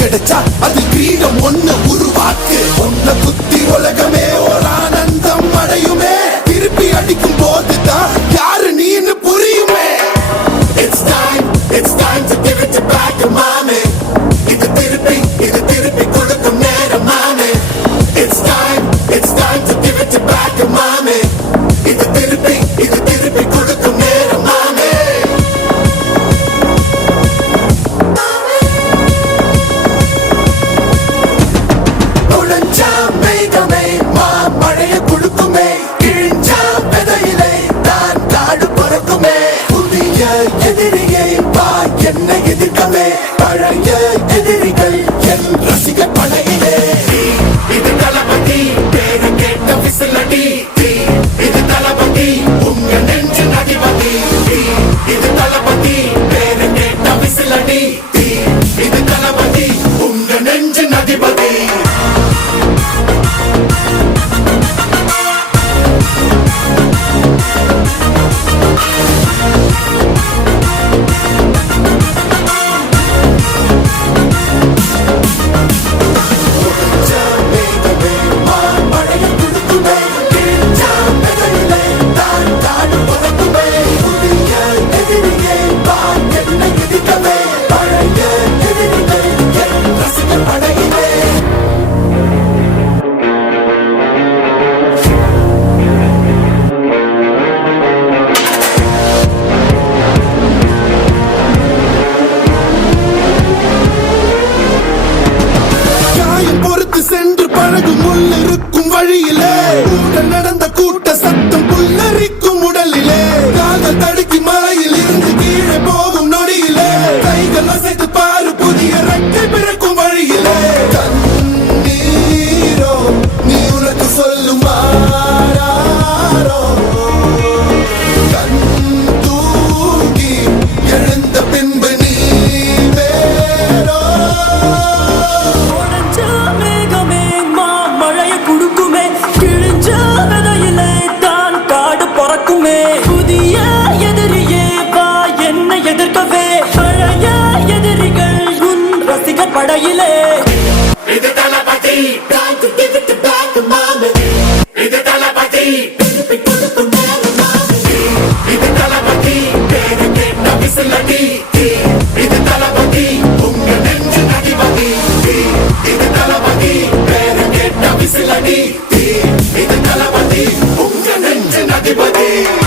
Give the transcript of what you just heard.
கிடைச்சா அது கிரீடம் ஒண்ணு உருவாக்கு. ஒன்ன குத்தி உலகமே ஒரு ஆனந்தம் அடையுமே. திருப்பி அடிக்கும் போதுதான் யாரு நீன்னு புரியுமே. It's time to give it back to mommy. இது திருப்பி கொடுக்கும் நேரம் மாமே. It's time to give it back to mommy. இது திருப்பி கொடுக்கும் நேரம் மாமே. நுழைஞ்சா மேகமே மழைய கொடுக்குமே. கிழிஞ்சா விதையிலே தான் காடு பறக்குமே. புதிய எதிரியை வா என்ன எதிர்க்கமே. பழைய